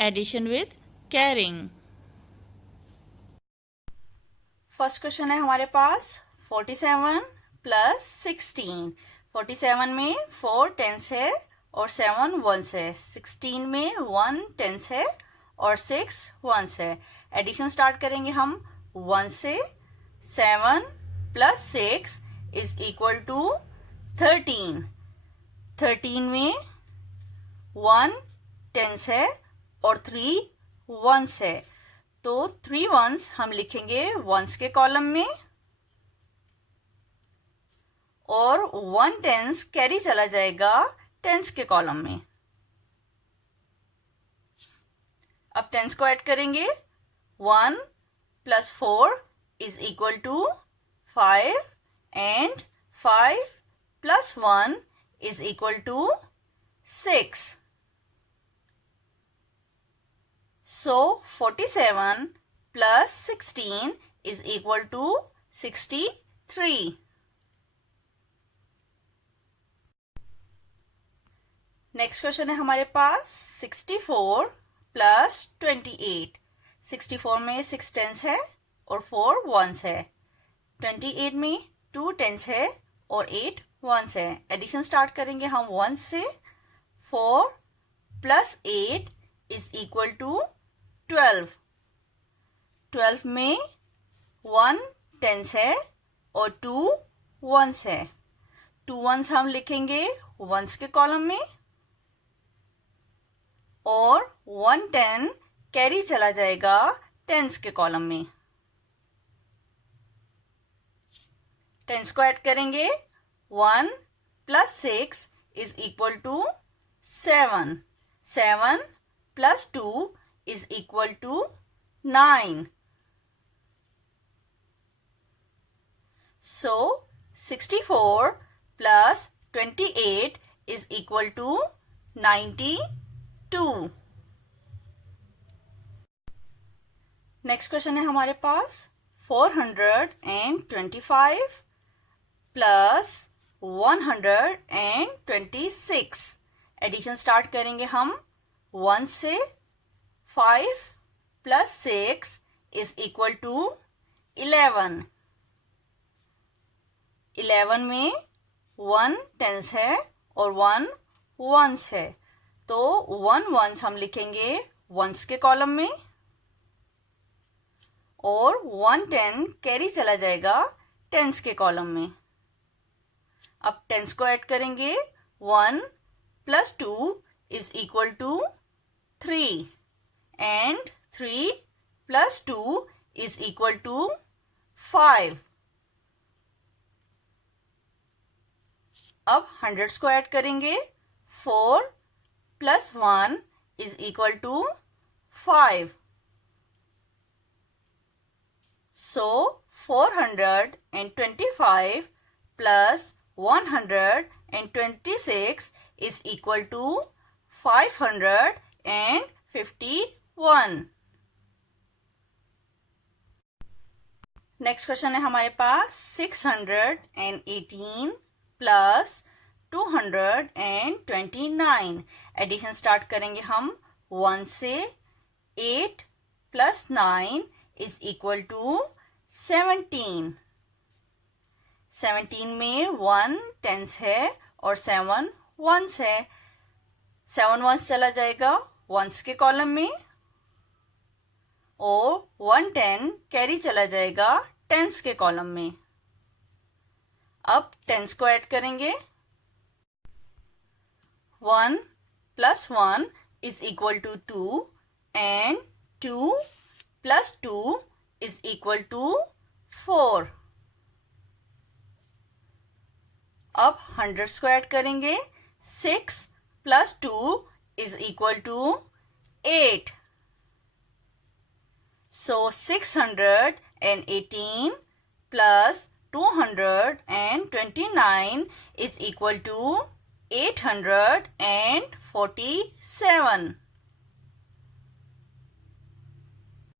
Addition with carrying. First question है हमारे पास 47 plus 16। 47 में 4 टेंस है और 7 वंस है। 16 में 1 टेंस है और 6 वंस है। एडिशन स्टार्ट करेंगे हम 1 से। 7 प्लस 6 इज इक्वल टू 13। 13 में 1 टेंस है और 3 वंस है, तो 3 वंस हम लिखेंगे वंस के कॉलम में और 1 टेंस कैरी चला जाएगा टेंस के कॉलम में। अब टेंस को ऐड करेंगे। 1 plus 4 is equal to 5 and 5 plus 1 is equal to 6। So 47 plus 16 is equal to 63. Next question है हमारे पास 64 प्लस 28। 64 में 6 टेंस है और 4 वंस है। 28 में 2 टेंस है और 8 वंस है। एडिशन स्टार्ट करेंगे हम 1 से। 4 प्लस 8 इज इक्वल टू 12। 12 में 1 टेंस है और 2 वंस है। 2 वंस हम लिखेंगे वंस के कॉलम में और 1 10 कैरी चला जाएगा टेंस के कॉलम में। टेंस को ऐड करेंगे। 1 plus 6 is equal to 7। 7 plus 2 is equal to 9. So 64 plus 28 is equal to 92. Next question है हमारे पास 425 प्लस 126। एडिशन स्टार्ट करेंगे हम 1 से। 5 plus 6 is equal to 11. 11 में 1 टेंस है और 1 वंस है, तो 1 वंस हम लिखेंगे वंस के कॉलम में और 1 10 कैरी चला जाएगा टेंस के कॉलम में। अब टेंस को ऐड करेंगे। 1 plus 2 is equal to 3 and 3 plus 2 is equal to 5. अब हंड्रेड्स को ऐड करेंगे। 4 plus 1 is equal to 5. So 425 plus 126 is equal to 551. Next question है हमारे पास 618 प्लस 229। एडिशन स्टार्ट करेंगे हम 1 से। 8 प्लस 9 इज इक्वल टू 17। 17 में 1 टेंस है और 7 वंस है। 7 वंस चला जाएगा वंस के कॉलम में और 1 10 कैरी चला जाएगा टेंस के कॉलम में। अब टेंस को ऐड करेंगे। 1 plus 1 is equal to 2 and 2 plus 2 is equal to 4। अब हंड्रेड्स को ऐड करेंगे। 6 plus 2 is equal to 8. So 618 plus 229 is equal to 847.